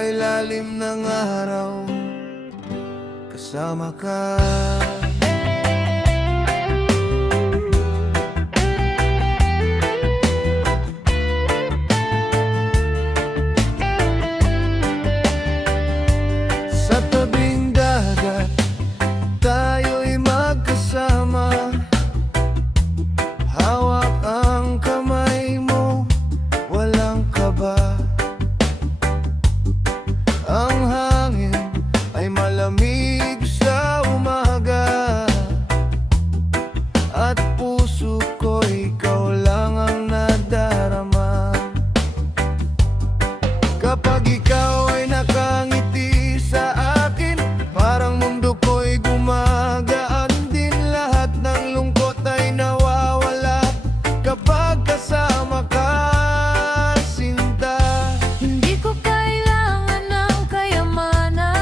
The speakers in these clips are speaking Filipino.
Sa ilalim ng araw, kasama ka. Sa tabing dagat, tayo'y magkasama. Hawak ang kamay mo, walang kaba. Ang hangin ay malamig sa umaga, at puso ko ikaw lang ang nadarama. Kapag ikaw ay nakangiti sa akin, parang mundo ko'y gumagaan din. Lahat ng lungkot ay nawawala kapag kasama ka, sinta. Hindi ko kailangan ng kayamanan,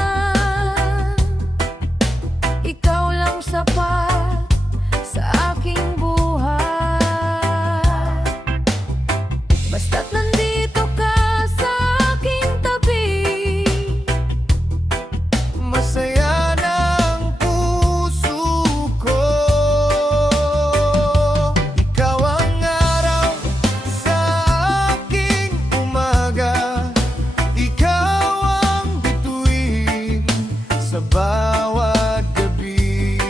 ikaw lang sapat sa aking buhay. Basta't nandito ka sa aking tabi, Masaya ng puso ko. Ikaw ang araw sa aking umaga, ikaw ang bituin sa bawat gabi.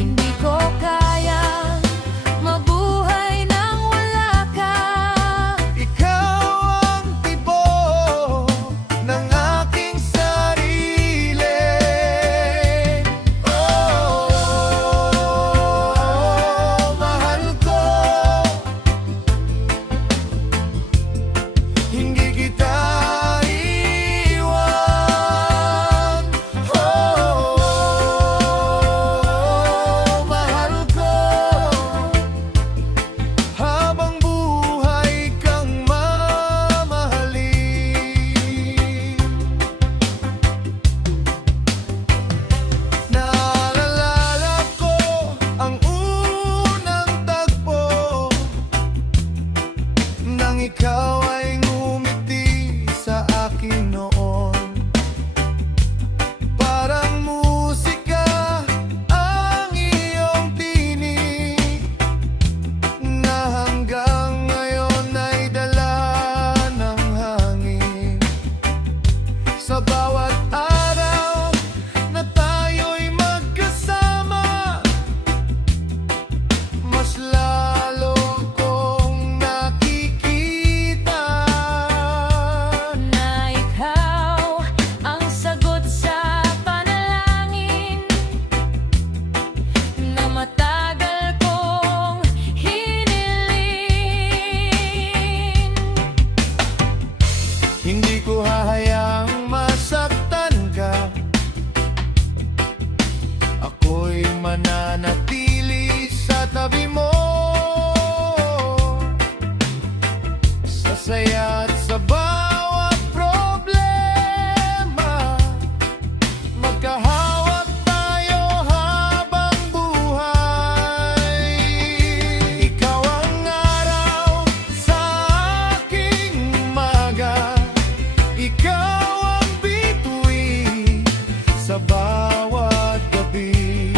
hindi ko kayang mabuhay nang wala ka. Ikaw ang tibok ng aking sarili. Oh, mahal ko, hindi kita iwan. Oh, mahal ko, habang buhay kang mamahalin. Naalala ko ang unang tagpo, nang ikaw ay ngumiti sa akin noon. Parang musika ang iyong tinig, na hanggang ngayon ay dala ng hangin. Sa bawat araw na tayo'y magkasama, mas lalo kong nakikita Na ikaw ang sagot sa panalangin na matagal kong hiniling. Hindi ko hahayaang masaktan ka, ako'y mananatili sa tabi mo. Sa saya at sa bawat problema, magkahawak tayo habang buhay. Ikaw ang araw sa aking umaga, ikaw ang bituin sa bawat gabi.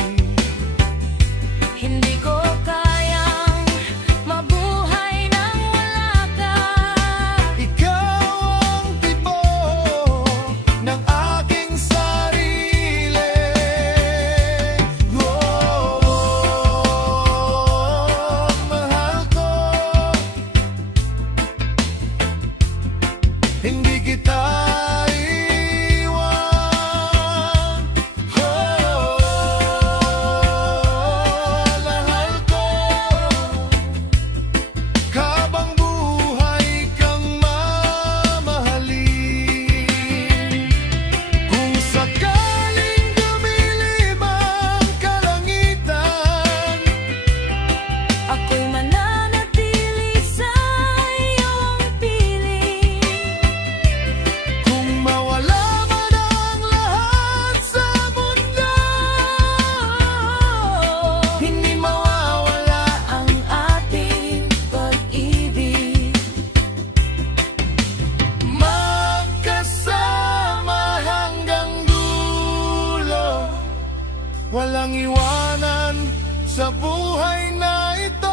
walang iwanan sa buhay na ito.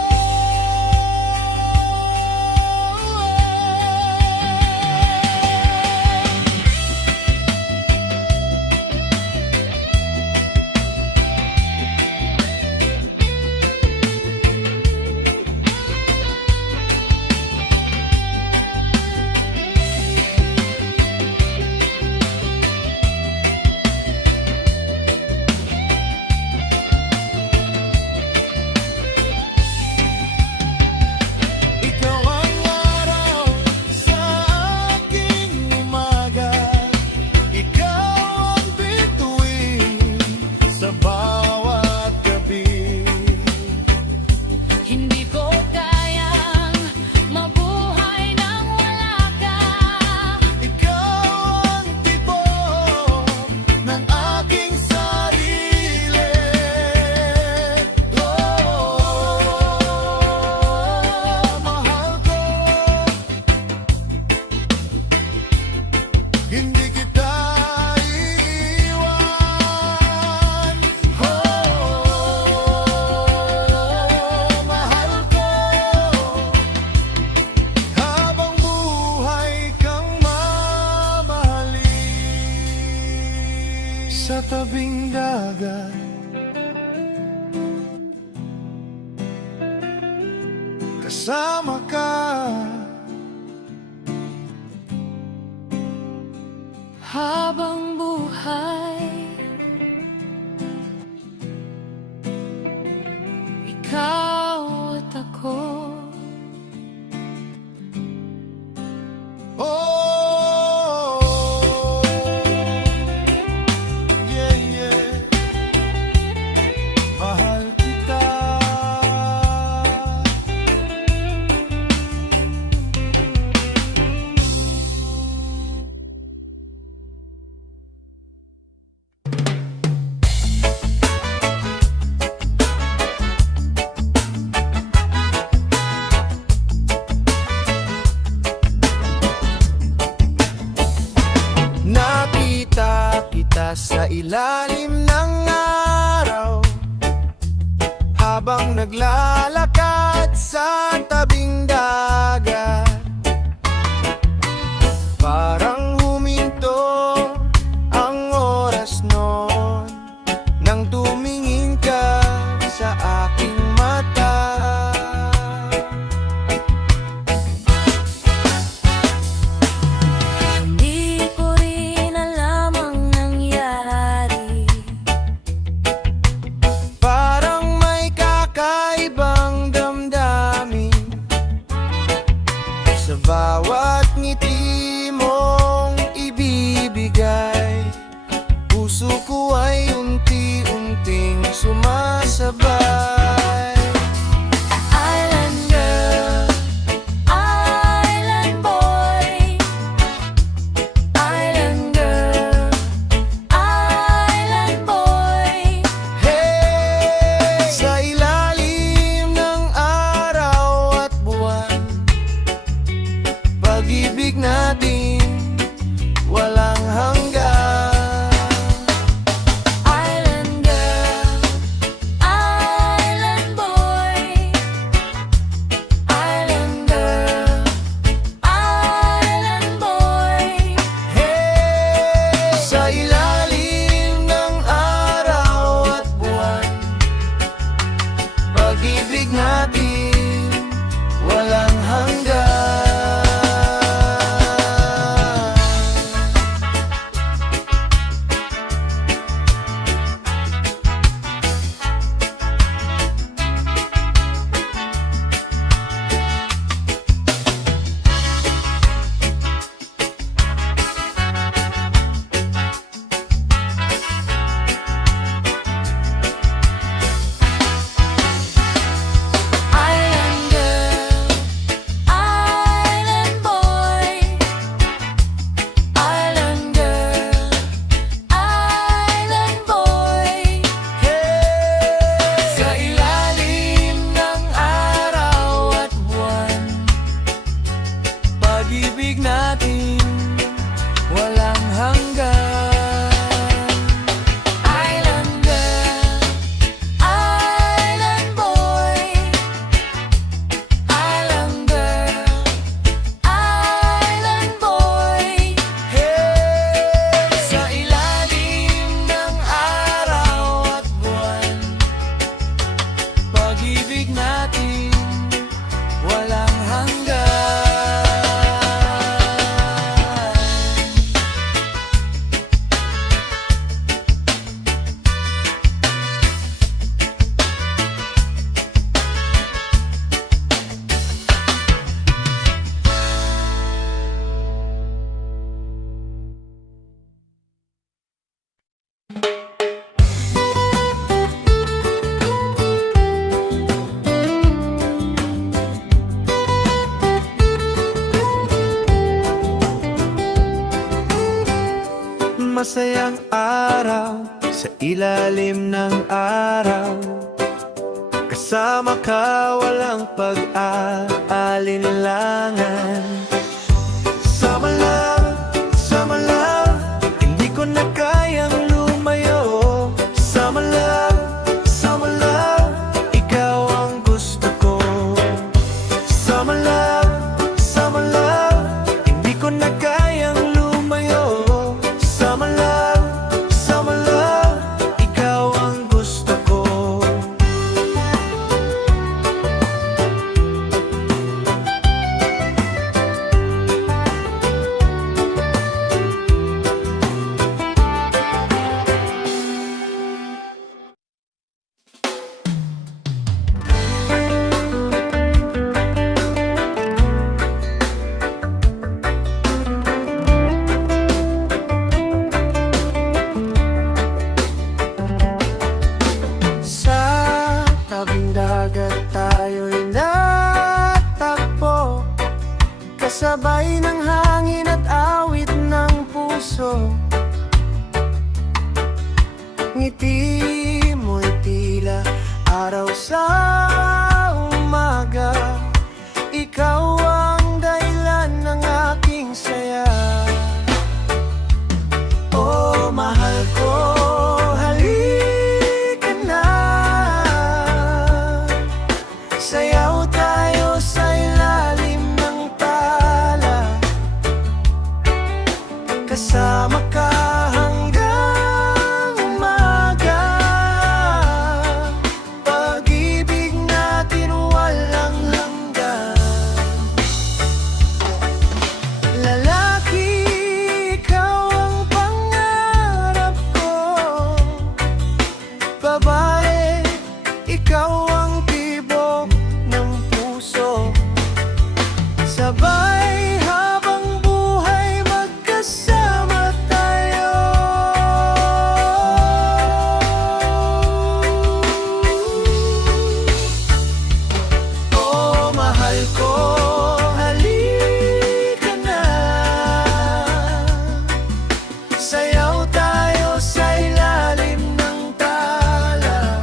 Ikaw ang araw sa aking umaga, ikaw ang bituin sa bawat gabi. Hindi ko kayang mabuhay nang wala ka. Ikaw ang tibok ng aking sarili. Mahal ko, hindi kita iiwan. Mahal ko, habang buhay kang mamahalin. Sa tabing dagat, kasama ka. Habang buhay, ikaw at ako. Oh, yeah, yeah. Mahal kita. Nakita kita sa ilalim ng araw, habang naglalakad sa tabing dagat. Parang huminto ang oras noon nang tumingin ka sa aking mata. Hindi ko rin alam ang nangyari. Parang may kakaiba masayang araw sa ilalim ng araw. Kasama ka walang pag-aalinlangan. Sama lang, hindi ko na kayang lumayo. Sama lang, ikaw ang gusto ko. Sama lang, hindi ko na kayang lumayo. Sama lang, ikaw ang gusto ko. Sa tabing dagat tayo'y natagpo, kasabay ng hangin at awit ng puso. Ngiti mo'y tila araw sa umaga. Ikaw ang dahilan ng aking saya. Oh, mahal ko, halika na. Sayaw tayo sa ilalim ng tala. Kasama ka hanggang umaga. Pag-ibig natin walang hanggan. Lalaki, ikaw ang pangarap ko. Babae, ikaw ang tibok ng puso. Sabay habang buhay magkasama tayo. Oh, mahal ko, halika na. Sayaw tayo sa ilalim ng tala.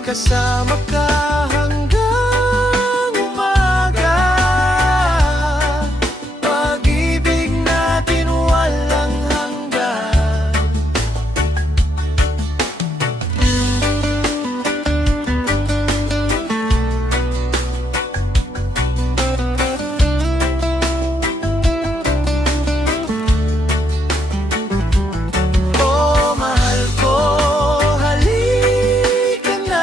Kasama ka hanggang umaga. Pag-ibig natin walang hanggan. Oh, mahal ko, halika na.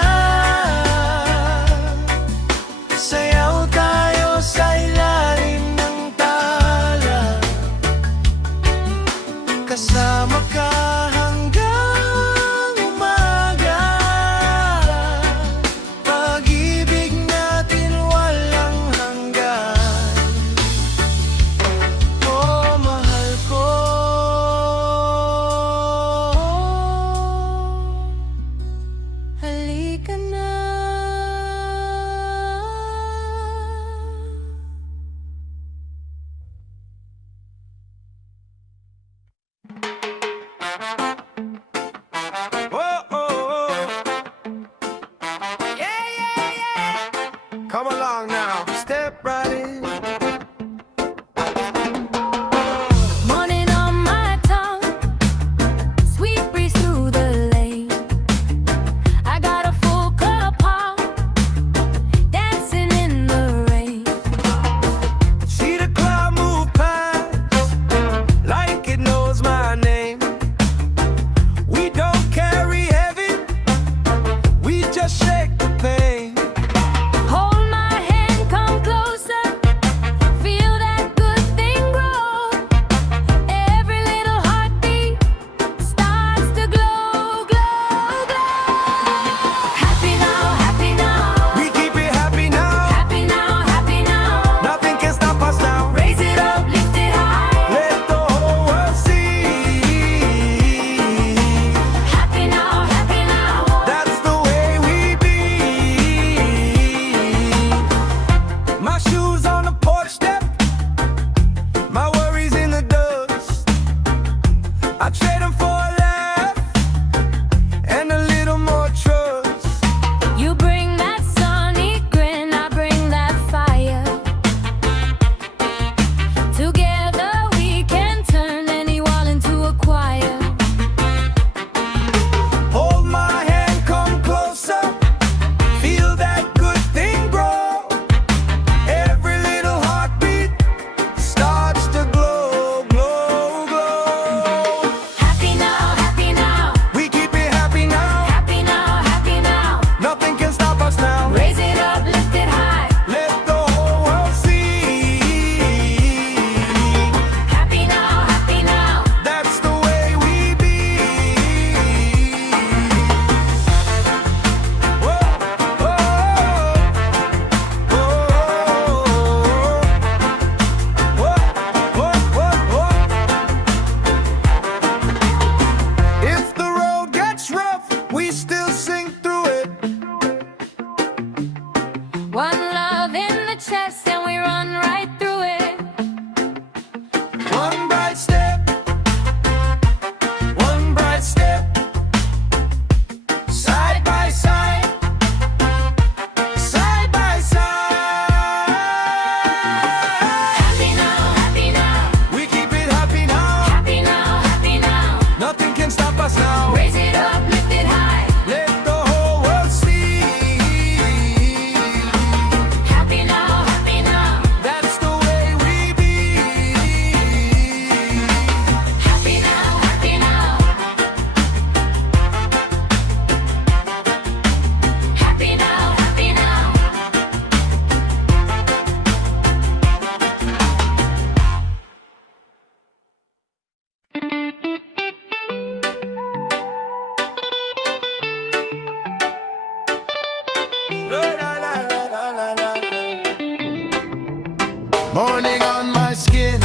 Morning on my skin,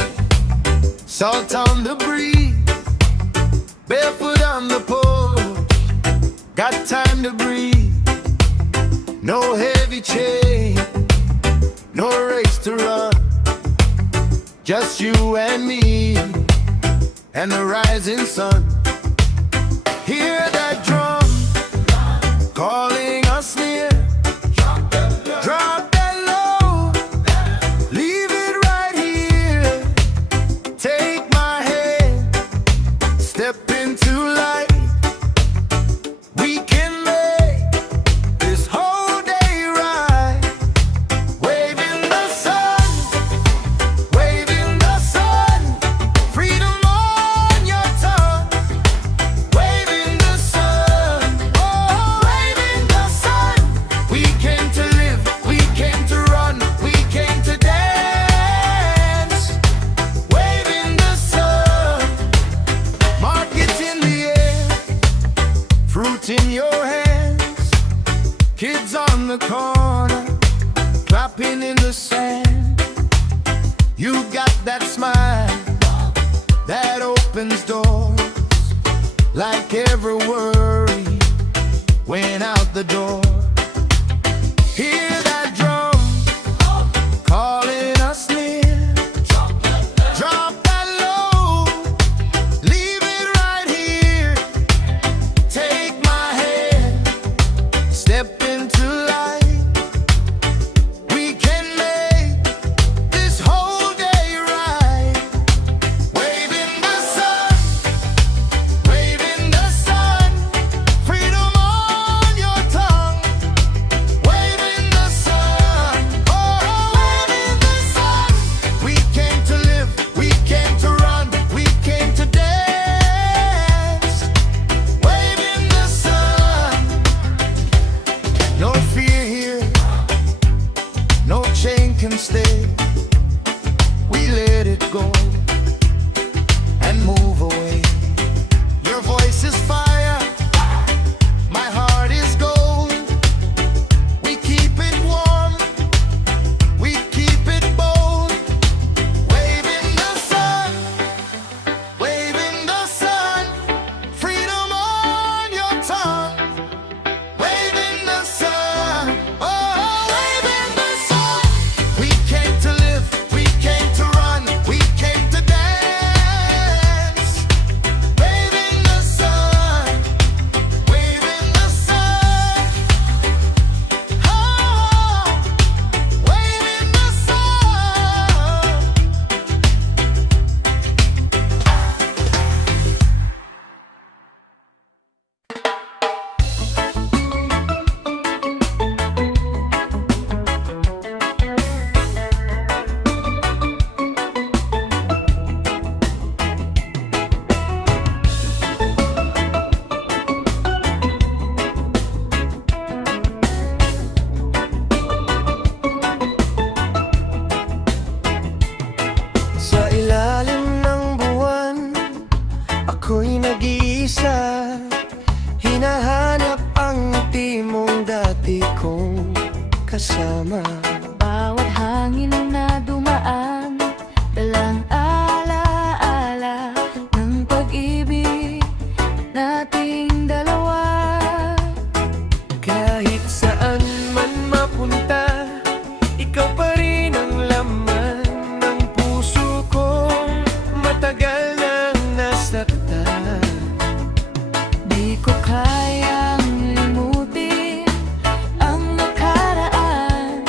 salt on the breeze, barefoot on the porch, got time to breathe. No heavy chain, no race to run, just you and me and the rising sun. Hear that drum calling us near. Drop that low, leave it right here. Take my hand, step into light. We can make this whole day right. Waving the sun, waving the sun. Freedom on your tongue. Waving the sun, oh, waving the sun. We came to live, we came to run, we came to dance. Waving the sun. Markets in the air, fruit in your hands. Kids on the corner, clapping in the sand. You got that smile that opens doors, like every worry went out the door. Hear that drum calling us near. Drop that low, leave it right here. Take my hand, step into light. We can make this whole day right. Waving the sun, waving the sun. Freedom on your tongue. Waving the sun, oh, waving the sun. We came to live, we came to run, we came to dance. Waving the sun. No fear here, no chain can stay. We let it go and move away. Your voice is fire, my heart is gold. We keep it warm, we keep it bold. Waving the sun, waving the sun. Freedom on your tongue. Waving the sun, oh, waving the sun. We came to live, we came to run, we came to dance. Waving the sun, waving the sun. Oh, waving the sun. Sa ilalim ng buwan, ako'y nag-iisa. Hinahanap ang ngiti mong dati kong kasama. Bawat hangin na dumaan, dalang alaala ng pag-ibig nating dalawa. Kahit saan man mapunta, ikaw pa rin ang laman ng puso kong matagal nang nasaktan. Di ko kayang limutin ang nakaraan.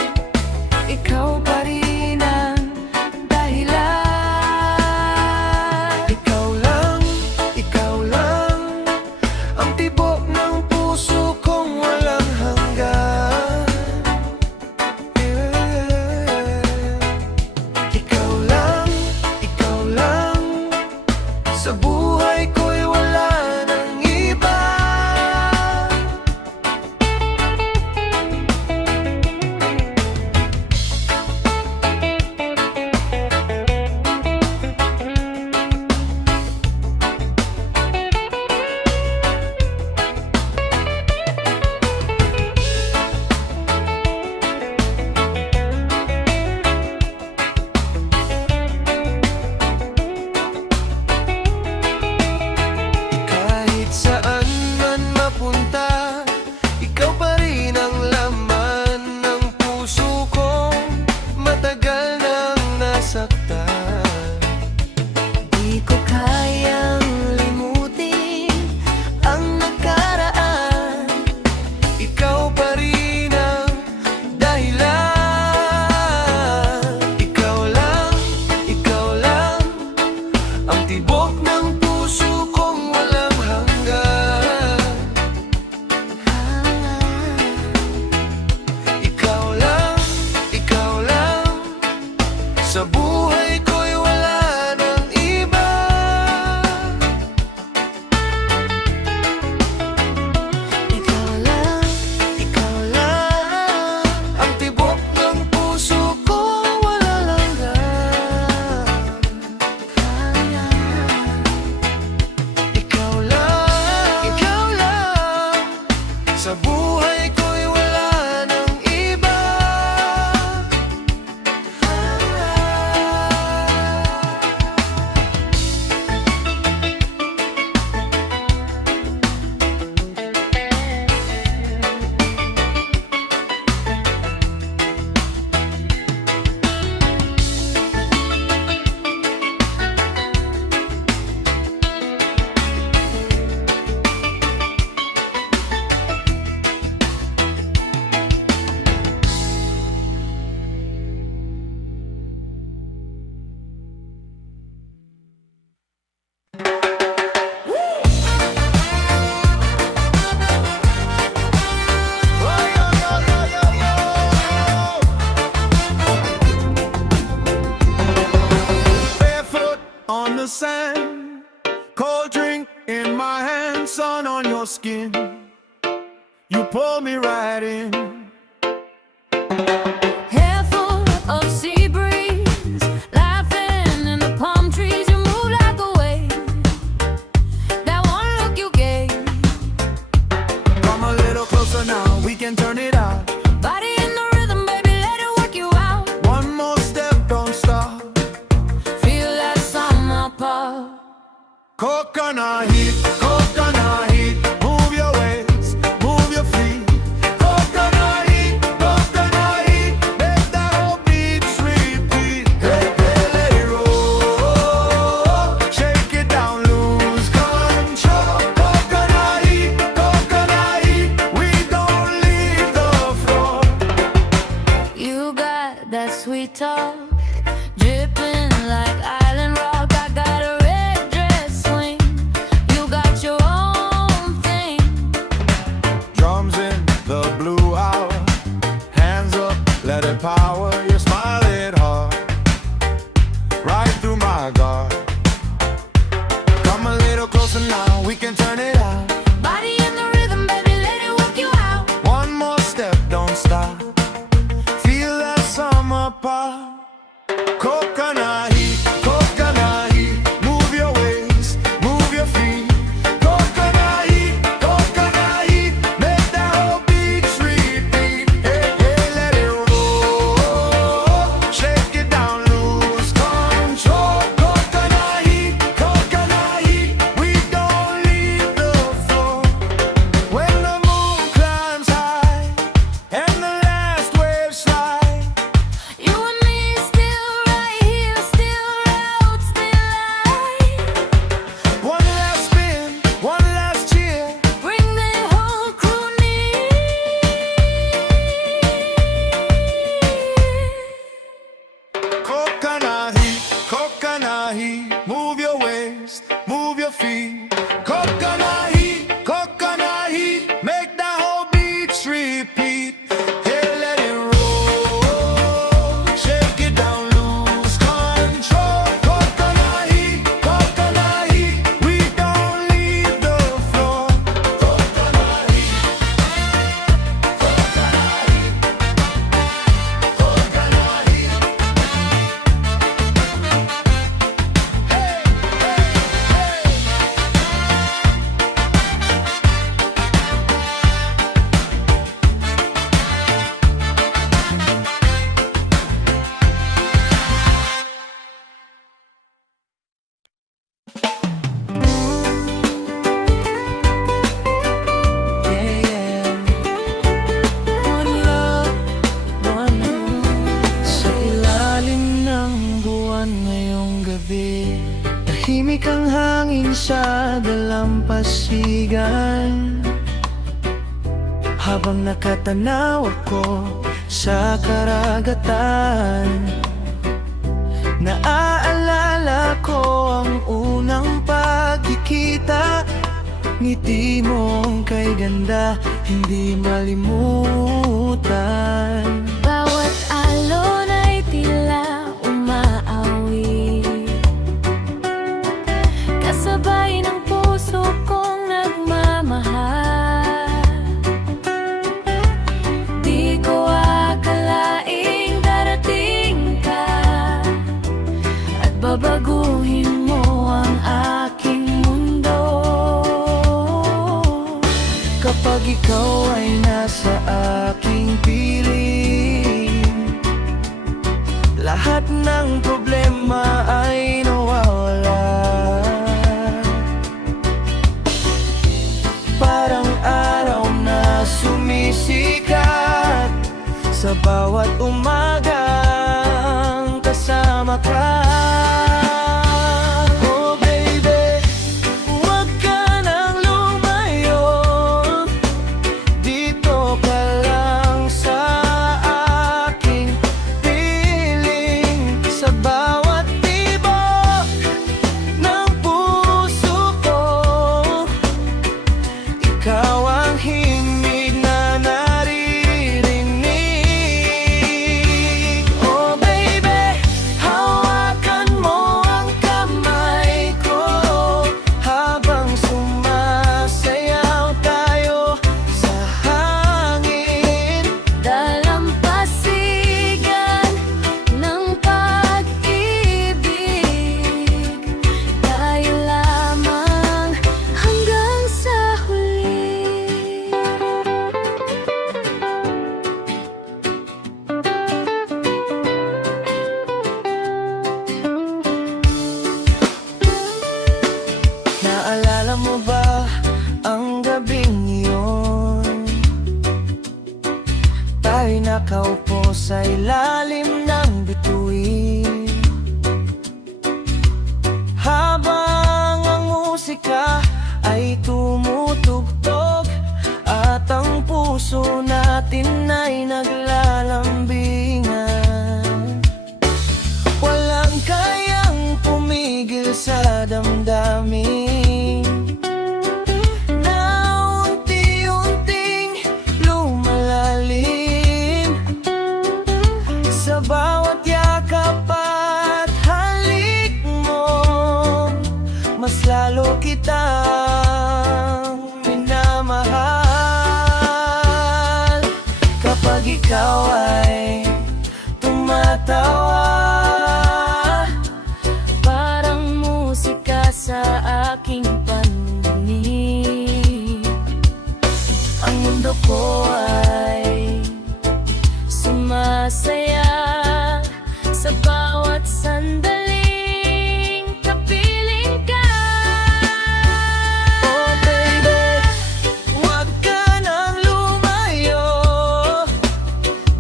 skin. You pull me right in. Hair full of sea breeze, laughing in the palm trees. You move like a wave. That one look you gave. Come a little closer now, we can turn it out. Body in the rhythm, baby, let it work you out. One more step, don't stop. Feel that summer pop. Coconut heat, coconut heat. Move your waist, move your feet. Coconut heat, make that whole beat repeat. Hey, hey, let it roll. Shake it down, lose control. Coconut heat, we don't leave the floor. You got that sweet talk, dripping like island rock. I got a red dress swing. You got your own thing. Drums in the blue hour. Hands up, let it power. You smile it hard, right through my guard. Come a little closer now, we can turn it out. Body in the rhythm, baby, let it work you out. One more step, don't stop. Feel that summer pop. Coconut heat, move your waist, move your feet. Coconut heat, make that whole beat repeat. Hey, hey, let it roll. Shake it down, lose control. Coconut heat, we don't leave the floor. When the moon climbs high and the last wave slide. You and me still right here, still out, still alive. One last spin, one last cheer. Bring the whole crew near. Coconut heat, move your waist, move your feet. Coconut heat, make that whole beat repeat. Hey, let it roll, shake it down, lose control. Coconut heat, we don't leave the floor. Coconut heat, coconut heat. One love, one sa ilalim ng buwan ngayong gabi. Tahimik ang hangin sa dalampasigan. Habang nakatanaw ako sa karagatan, naaalala ko ang unang pagkikita. Ngiti mong kay ganda, hindi malimutan. Bawat alon ay tila umaawi, kasabay ng puso kong nagmamahal. Di ko akalaing darating ka at babaguhin mo ang aking mundo. Kapag ikaw ay nasa aking piling, lahat ng problema ay nawawala. Parang araw na sumisikat sa bawat umagang kasama ka. Oh baby, huwag ka nang lumayo. Dito ka lang sa aking piling. Sa bawat tibok ng puso ko, ikaw ang himig na naririnig. Oh baby, hawakan mo nakaupo sa ilalim ng bituin, habang ang musika ay tumutugtog at ang puso natin ay naglalambingan. Walang kayang pumigil sa damdamin na unti-unting lumalalim. Sa bawat yakap at halik mo, mas lalo kitang minamahal. Kapag ikaw ay tumatawa, Parang musika sa aking pandinig. ang mundo ko ay Sumasaya sa bawat sandaling kapiling ka. oh baby, huwag ka nang lumayo.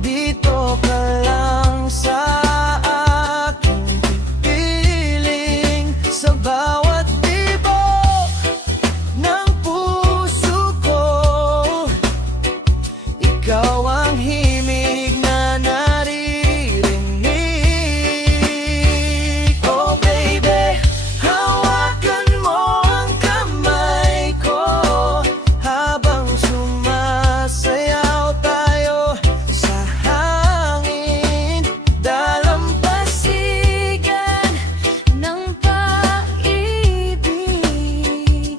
Dito ka lang sa aking piling. Sa bawat tibok ng puso ko, ikaw ang himig na naririnig. Oh baby, hawakan mo ang kamay ko habang sumasayaw tayo sa hangin. Dalampasigan ng pag-ibig,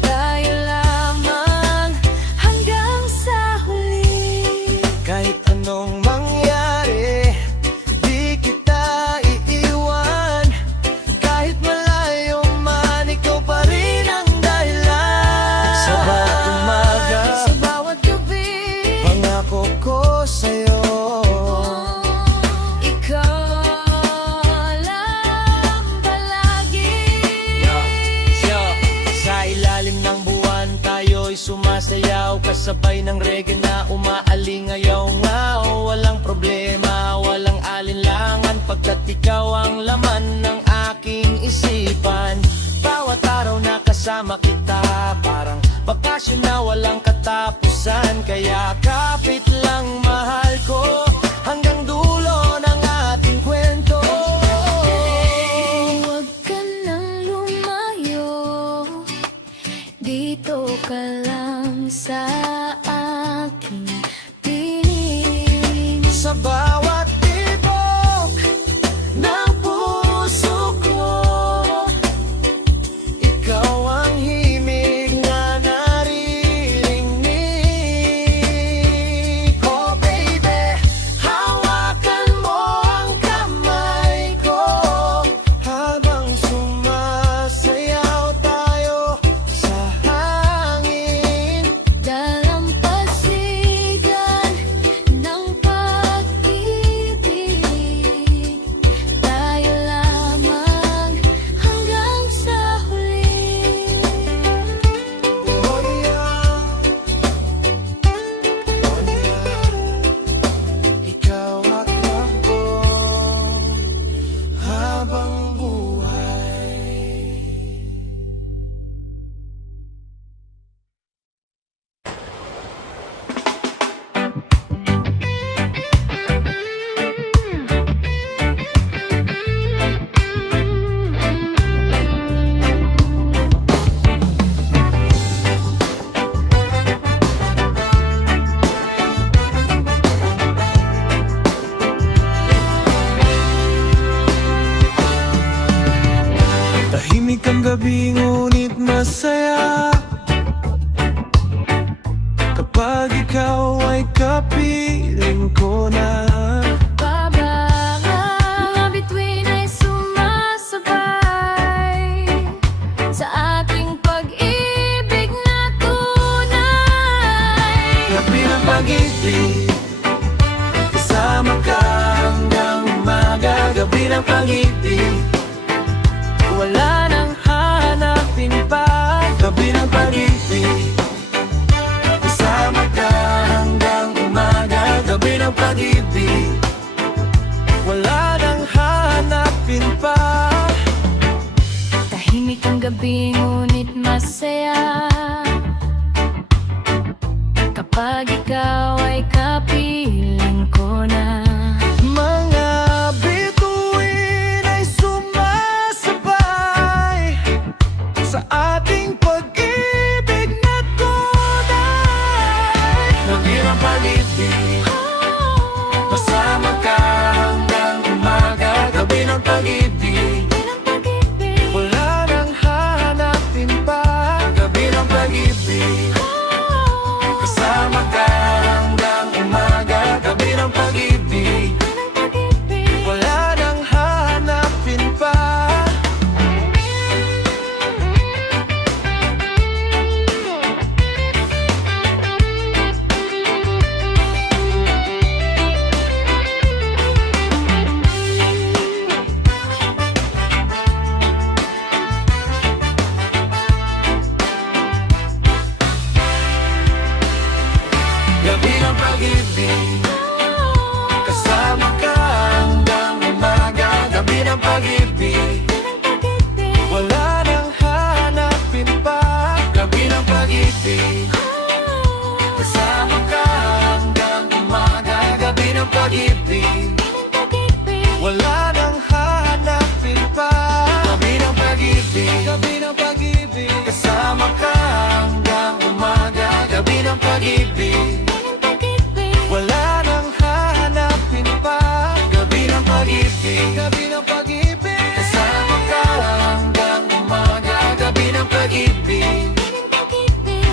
tayo lamang hanggang sa huli. Kahit anong mangyari, di kita iiwan. Kahit malayo man, ikaw pa rin ang dahilan. Sa bawat umaga, Sa bawat gabi, pangako ko sa'yo. ikaw lang palagi. Sa ilalim ng buwan, tayo'y sumasayaw kasabay ng reggae na umaalingayaw-ngaw. Walang problema, walang alinlangan, pagkat ikaw ang laman ng aking isipan. Bawat araw na kasama kita, parang bakasyon na walang katapusan. Kaya kapit lang mahal ko hanggang dulo ng ating kwento. Huwag ka nang lumayo, dito ka lang sa aking piling. Sa bawat tibok ng puso ko, ikaw ang himig na naririnig. Oh baby, hawakan mo ang kamay ko habang sumasayaw tayo sa hangin. Dalampasigan ng pag-ibig, tayo lamang hanggang sa huli. Oh yeah, oh yeah, ikaw at ako habang buhay. Tahimik ang gabi ngunit masaya kapag ikaw ay kapiling ko na. Mga bituin ay sumasabay sa ating pag-ibig na tunay. Gabi ng pag-ibig, kasama ka hanggang umaga. Gabi ng pag-ibig, wala nang hanapin pa. Gabi ng pag-ibig, kasama ka hanggang umaga. Gabi ng pag-ibig, pag ikaw ay kapiling ko na. Mga bituin ay sumasabay sa ating pag-ibig na tunay. Naging ang pag-ibig, kasama ka hanggang umaga. Gabi ng pag-ibig, wala nang hahanapin pa. Gabi ng pag-ibig, kasama ka hanggang umaga. Gabi ng pag-ibig, wala nang hahanapin pa. Gabi ng pag-ibig, kasama ka hanggang umaga. Gabi ng pag-ibig, wala nang hahanapin pa. Gabi ng pag-ibig, kasama ka hanggang umaga. Gabi ng pag-ibig, wala nang hahanapin pa. Gabi ng pag-ibig, gabi ng pag-ibig, kasama ka hanggang umaga. Gabi ng pag-ibig, wala nang hahanapin pa. Gabi ng pag-ibig, gabi ng pag-ibig, kasama ka hanggang umaga. Gabi ng pag-ibig,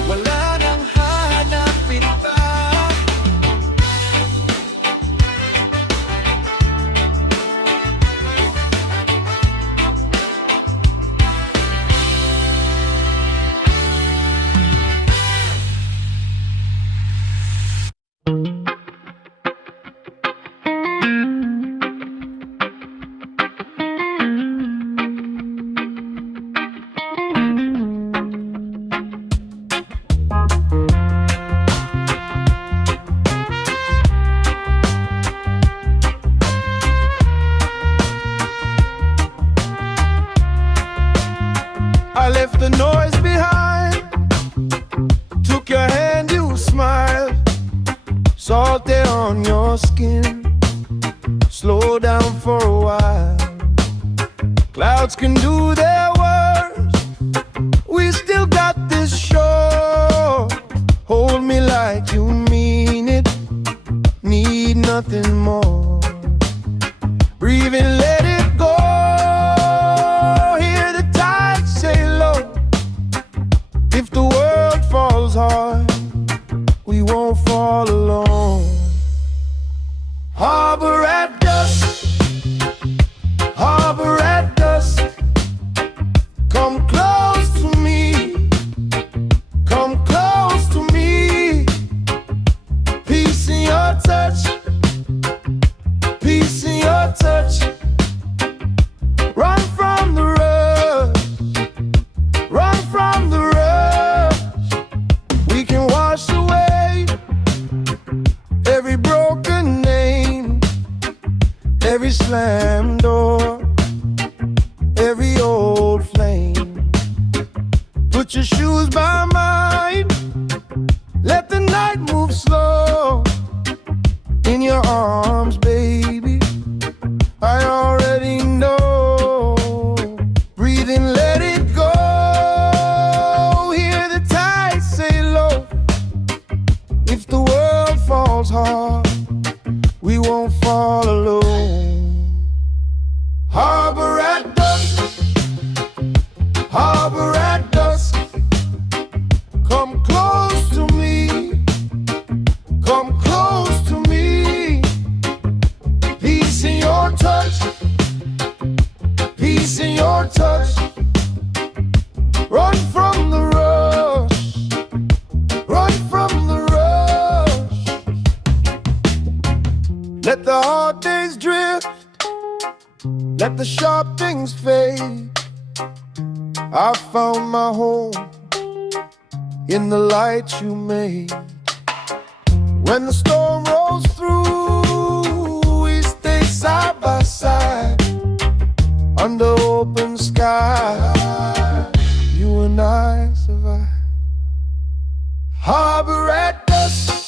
wala nang hahanapin pa. I left the noise behind, took your hand, you smiled. Salt there on your skin, slow down for a while. Clouds can do their worst, we still got this show. Hold me like you mean it, need nothing more. Breathe and let it go. Hear the tide sail low. If the world falls hard, we won't fall alone. Harbor at dusk, harbor at dusk. Come close to me, come close to me. Peace in your touch, peace in your touch. Run from the rush, run from the rush. We can wash away every broken name, every slammed door, every old flame. Put your shoes by mine, let the night move slow. In your arms, baby, I already know. Breathe and let it go. Hear the tide say low. If the world falls hard, we won't fall alone. Harbor at dusk, harbor at dusk. Come close to me, come close to me. Peace in your touch, peace in your touch. Run from the rush, run from the rush. Let the hard days drift, let the sharp things fade. I found my home in the light you made. When the storm rolls through, we stay side by side under open sky. You and I survive. Harbor at dusk,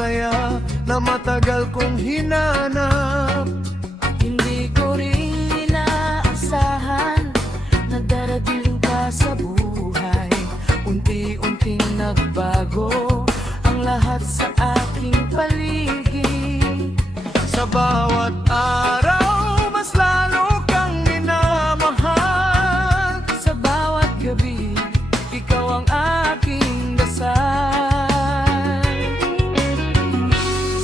saya na matagal kong hinanap. Hindi ko rin inaasahan na darating ka sa buhay. Unti-unting nagbago ang lahat sa aking paligid. Sa bawat araw, mas lalo kang minamahal. Sa bawat gabi, ikaw ang aking dasal.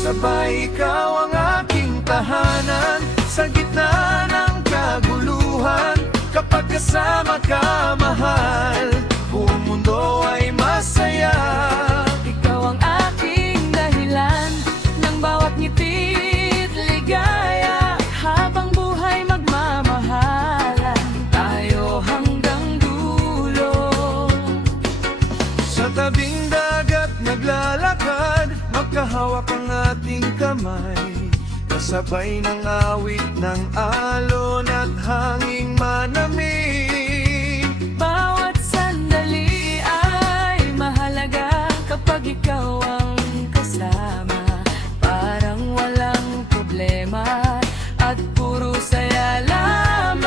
Sabay ikaw ang aking tahanan sa gitna ng kaguluhan. Kapag kasama ka, mahal, buong mundo ay masaya. Ikaw ang aking dahilan ng bawat ngiti't ligaya. Habang buhay magmamahalan tayo hanggang dulo. Sa tabing dagat naglalakad, magkahawak ang ating kamay. Kasabay ng awit ng alon at hanging manamig. Bawat sandali ay mahalaga kapag ikaw ang kasama. Parang walang problema at puro saya lamang.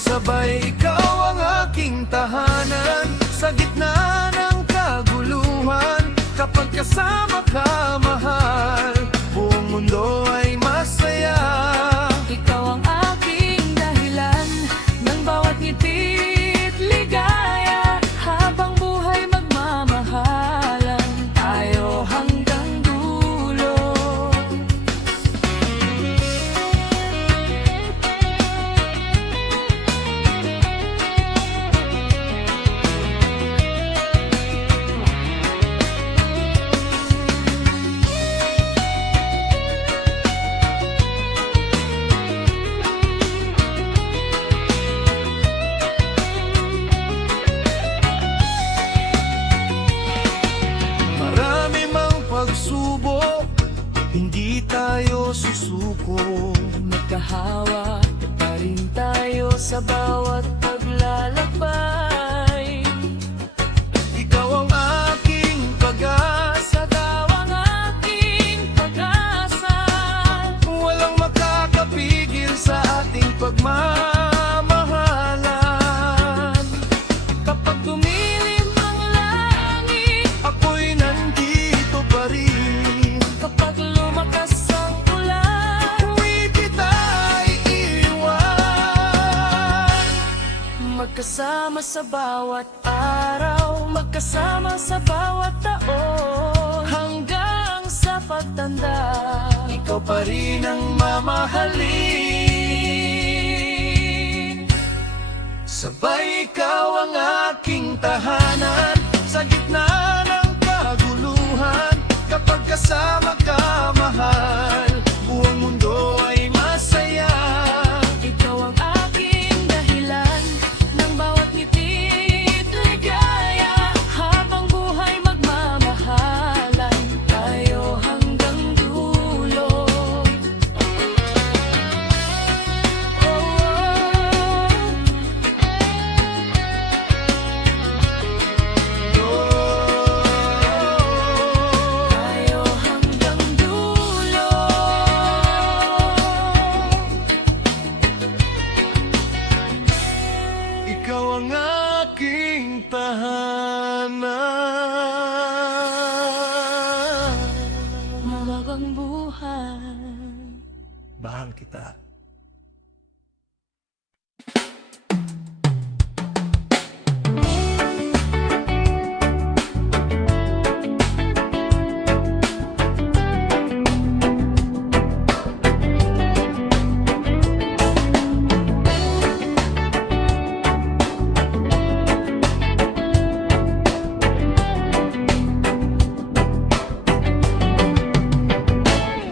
Sabay ikaw ang aking tahanan sa gitna ng kaguluhan. Kapag kasama ka, mahal, buong mundo ay masaya. Ikaw ang aking dahilan ng bawat ngiti't ligaya. Habang buhay magmamahalan tayo hanggang dulo. Marami mang pagsubok, hindi tayo susuko. Magkahawak pa rin tayo sa bawat paglalakbay. Ikaw ang aking pag-asa, Ikaw ang aking pag-asa. walang makakapigil sa ating pagmamahalan. Kapag tumilim ang langit, Ako'y nandito pa rin. kapag lumakas ang ulan, Huwag kita iiwan. magkasama sa bawat araw, magkasama sa bawat taon, hanggang sa pagtanda. Ikaw pa rin ang mamahalin. Sabay ikaw ang aking tahanan sa gitna ng kaguluhan. Kapag kasama ka, mahal, buong mundo ay masaya. Ikaw ang aking dahilan ng bawat ngiti't ligaya. Habang buhay magmamahalan tayo hanggang dulo. Tayo hanggang dulo. Ikaw ang aking tahanan. Mawagang buhay. Mahal kita.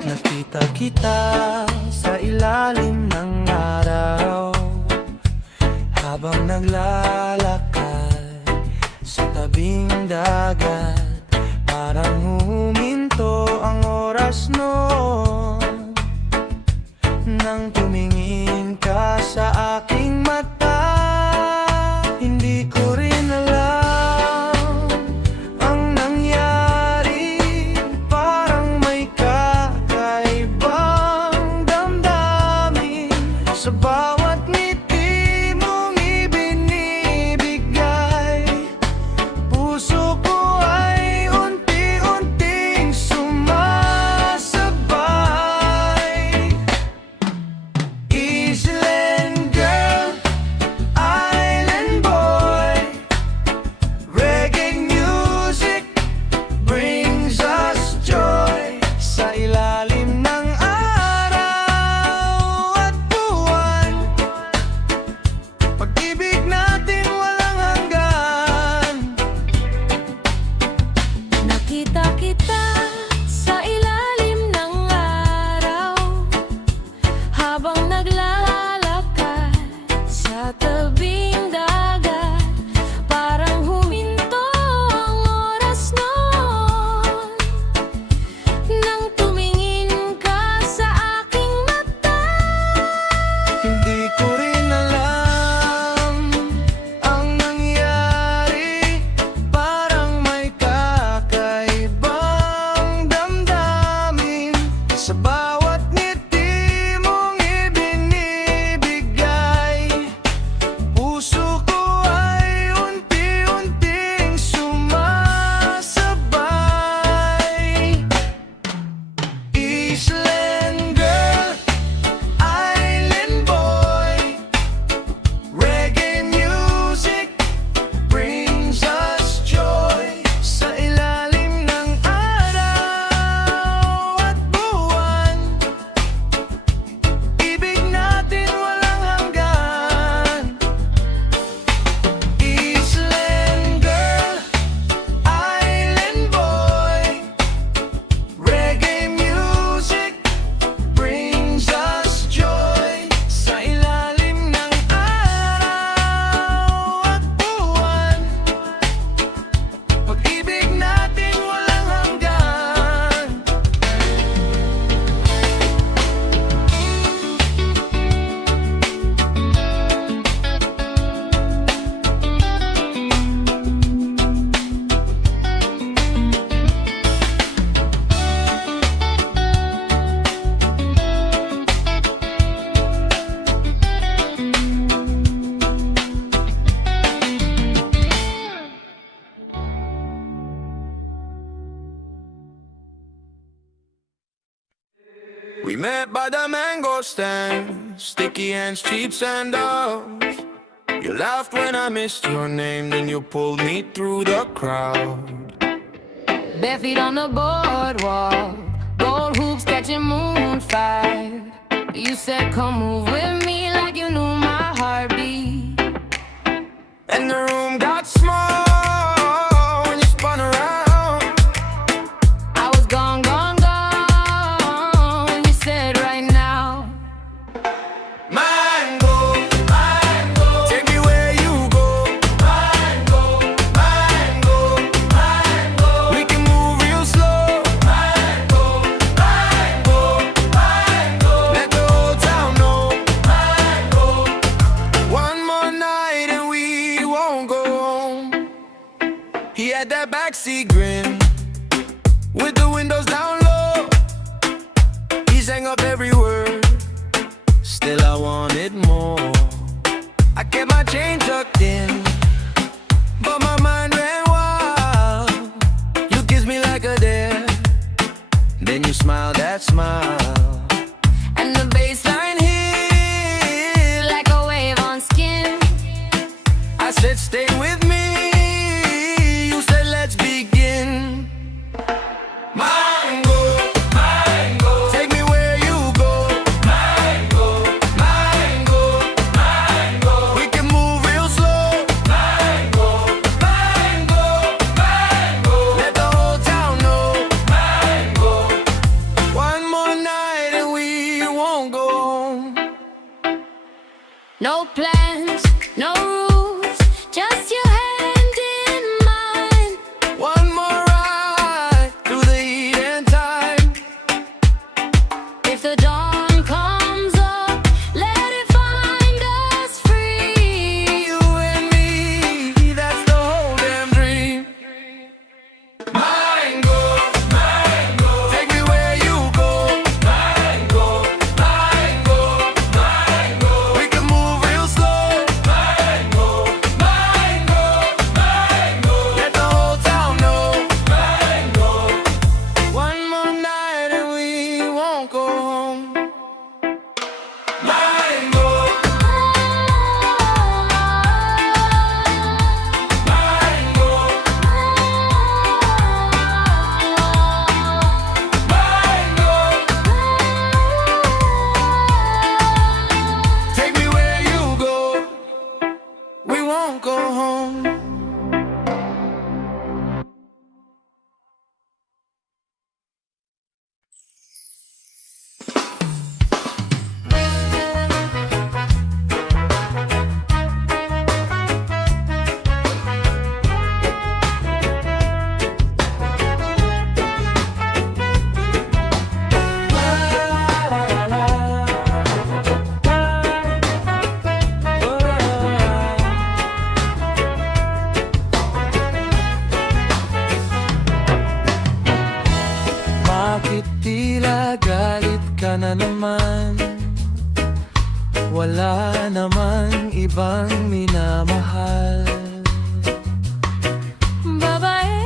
Nakita kita sa ilalim ng araw, habang naglalakad sa tabing dagat. Parang huminto ang oras noon nang tumingin ka sa aking mata. Hindi ko rin alam ang nangyari We met by the mango stand, sticky hands, cheap sandals. You laughed when I missed your name, then you pulled me through the crowd. Bare feet on the boardwalk, gold hoops catching moonfire. You said, come move with me like you knew my heartbeat. And the room got small when you spun around. I was gone, gone, gone when you said right now. Mango, mango, take me where you go. Mango, mango, mango, we can move real slow. Mango, mango, mango, let the whole town know. Mango, one more night and we won't go home. He had that backseat grin with the windows down low. He sang up every word, still I wanted more. I kept my chain tucked in, but my mind ran wild. You kissed me like a dare, then you smiled that smile. And the baseline hit like a wave on skin. I said stay with me, you said let's begin. Mango, mango, take me where you go. Mango, mango, mango, we can move real slow. Mango, mango, mango, let the whole town know. Mango, one more night and we won't go home. No plans, no rules, just your hand in mine. One more ride through the heat and time. If the dawn comes up, let it find us free. You and me, that's the whole damn dream. Mango, mango, take me where you go. Mango, mango, mango, we can move real slow. Mango, mango, mango, let the whole town know. Mango, one more night and we won't go home. Mango, mango, take me where you go. We won't go home. Bakit tila galit ka na naman? Wala namang ibang minamahal. Babae,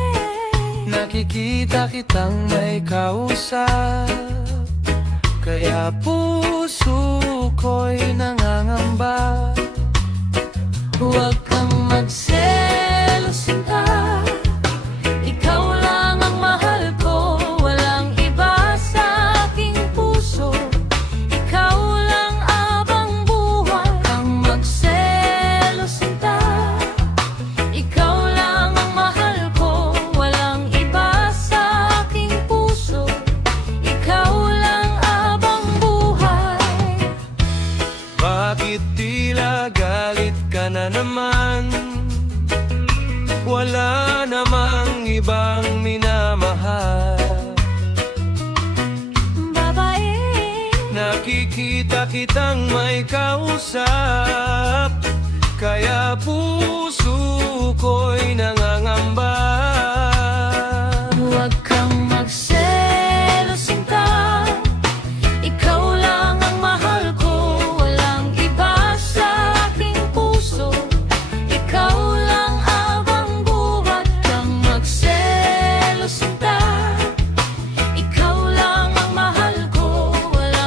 Nakikita kitang may kausap, kaya puso ko'y nangangamba. huwag kang magselos, sinta. Ikaw lang ang mahal ko, walang iba sa aking puso. Ikaw lang abang buhay. Kang magselos, sinta. Ikaw lang ang mahal ko, walang iba sa aking puso. Ikaw lang abang buhay. Bakit tila galit ka na naman? Wala namang ibang minamahal. Babae, Nakikita kitang may kausap, kaya puso ko'y nangangamba. huwag kang magselos, sinta. Ikaw lang ang mahal ko, walang iba sa aking puso. Ikaw lang abang buhay. Kang magselos, sinta. Ikaw lang ang mahal ko, walang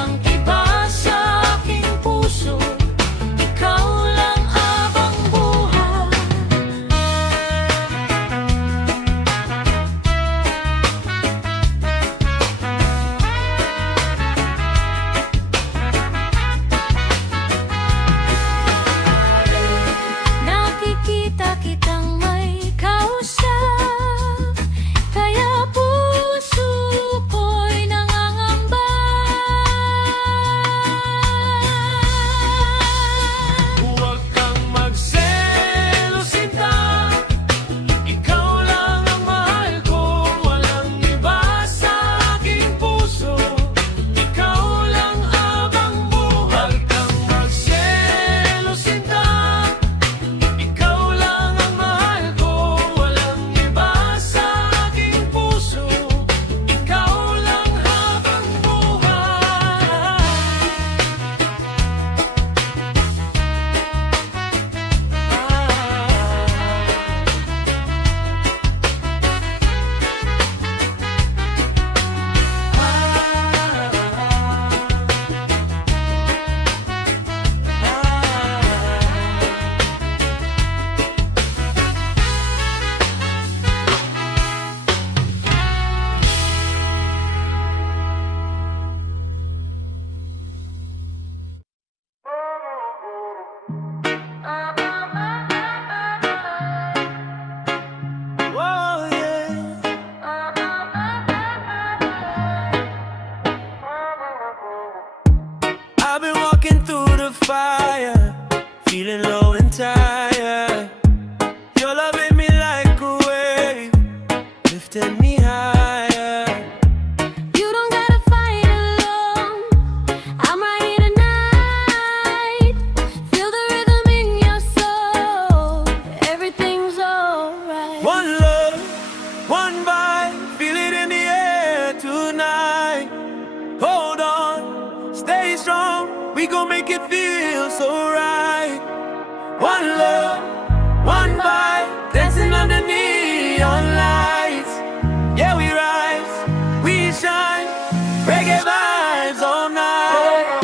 neon lights. Yeah, we rise, we shine, reggae vibes all night.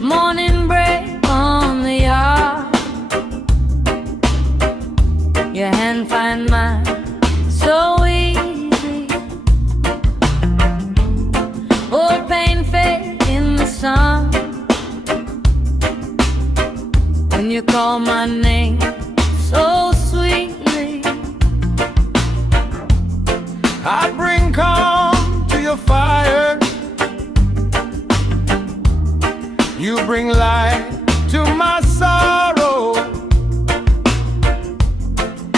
Morning break on the yard. Your hand find mine so easy. Old pain fade in the sun. When you call my name so sweetly, I bring calm to your fire. You bring light to my sorrow.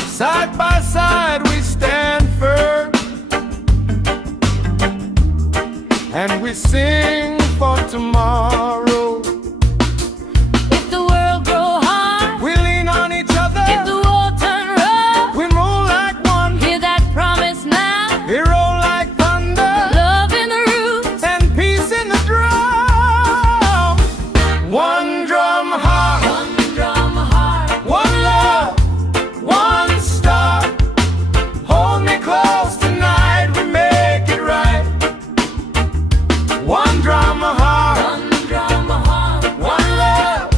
Side by side we stand firm, and we sing for tomorrow. if the world grow hard, We lean on each other, if the world turn rough, we move like one. hear that promise now. We roll like thunder, Love in the roots, and peace in the drum. One drum heart, one drum heart. one love, one star. Hold me close tonight, we make it right. One drum heart, One drum heart. one love,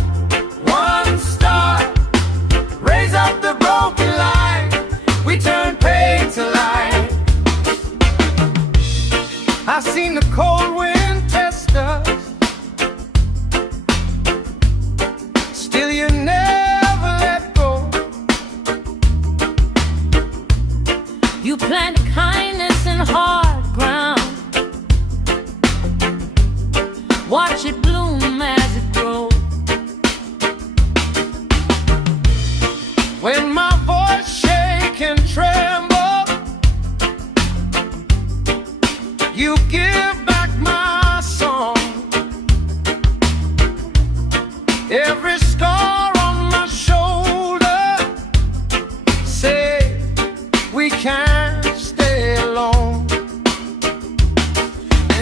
one star. Raise up the broken line, we turn pain to light. I've seen the cold wind test us, still you never let go. You plant kindness in hard ground. Watch it bloom as it grows. When my voice shake and tremble, you give back my song. Every scar on my shoulder say we can't stay alone.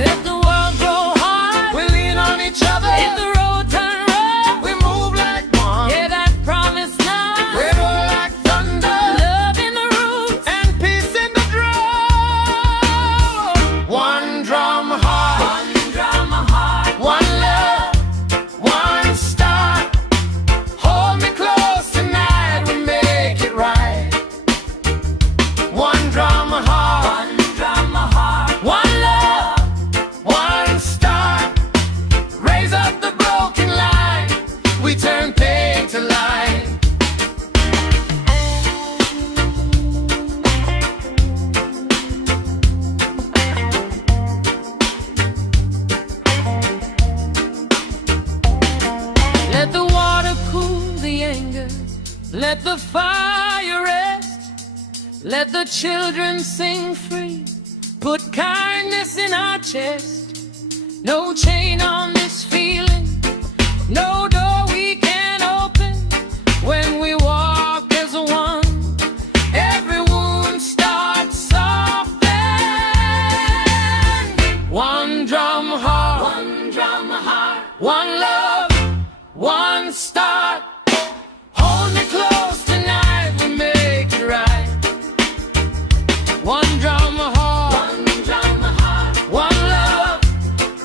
Let the world grow hard. We lean on each other, If the road turn rough, we move like one. hear that promise now. We roll like thunder, Love in the roots, and peace in the drum. One drum heart, one drum heart. one love, one star. Hold me close tonight, we make it right. One drum heart, One drum heart. one love, one star. Raise up the broken line, we turn pain to light. Let the water cool the anger. Let the fire rest. Let the children sing free. Put kindness in our chest. No chain on this feeling. No door we can open. When we walk as one, every wound starts soften. One drum heart, one drum heart. One love, one start. Hold me close tonight, we make it right. One drum heart, one drum heart. One love,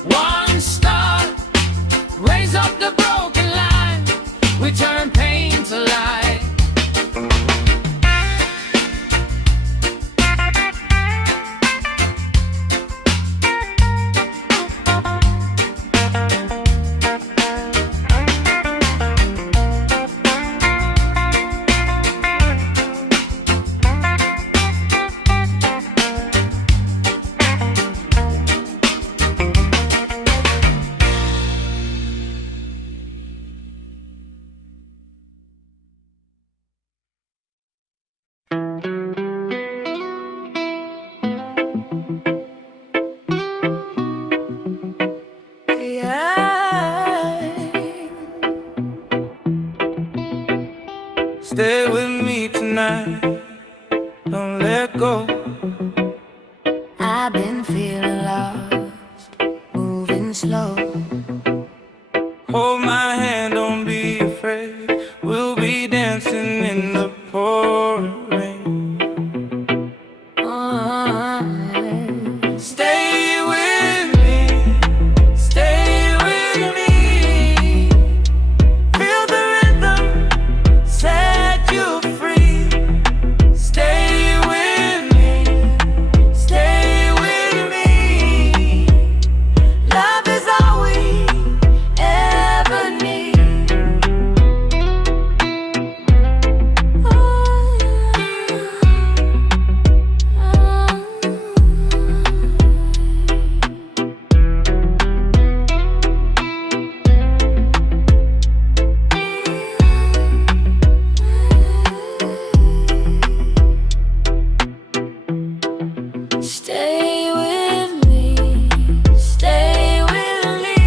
one start. Raise up the broken line, we turn pain to light. Stay with me tonight. Don't let go. I've been feeling lost, moving slow. Hold my hand, don't be afraid. We'll be dancing in the pouring rain. Stay with me, stay with me. Feel the rhythm, set you free. Stay with me, stay with me. Love is all we ever need. Stay with me, stay with me.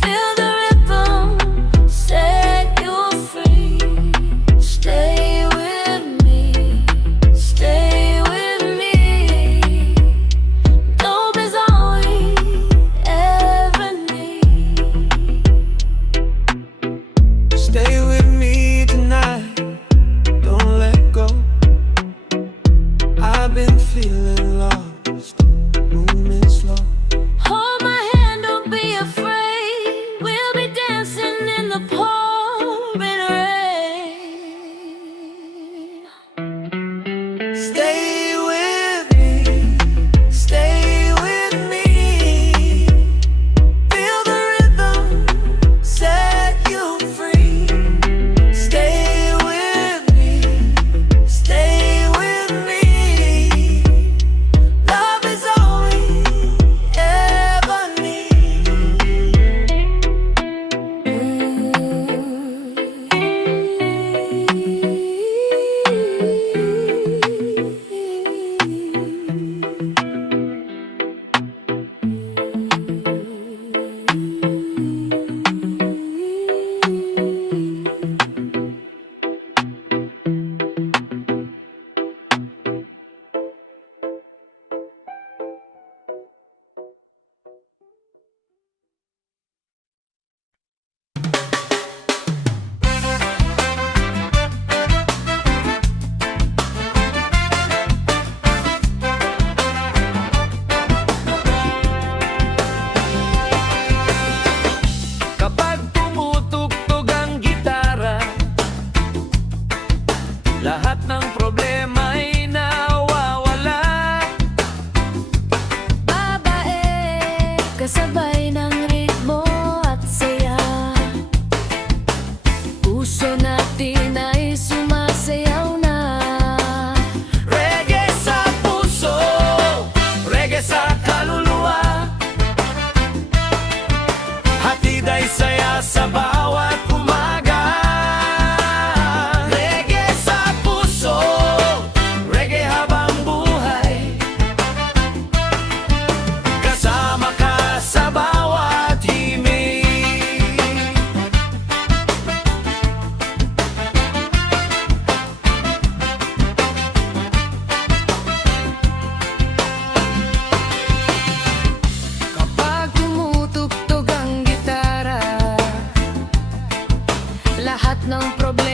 Feel the rhythm, set you free. Stay with me, stay with me. Love is all we ever need. Stay with me tonight. Don't let go. I've been feeling lost, moving slow. Hold my hand, don't be afraid. We'll be dancing in the pouring rain. Stay with me, stay with me. Feel the rhythm, set you free. Stay with me, stay with me. Love is all we ever need. Kapag tumutugtog ang gitara, lahat ng problema'y nawawala. Babae, kasabay ng ritmo at saya. Puso natin ay sumasayaw na. Reggae sa puso, reggae sa kaluluwa. Hatid ay saya sa bawat umaga. Reggae sa puso, reggae habang buhay. Kasama ka sa bawat himig. Kapag tumutugtog ang gitara, lahat ng problema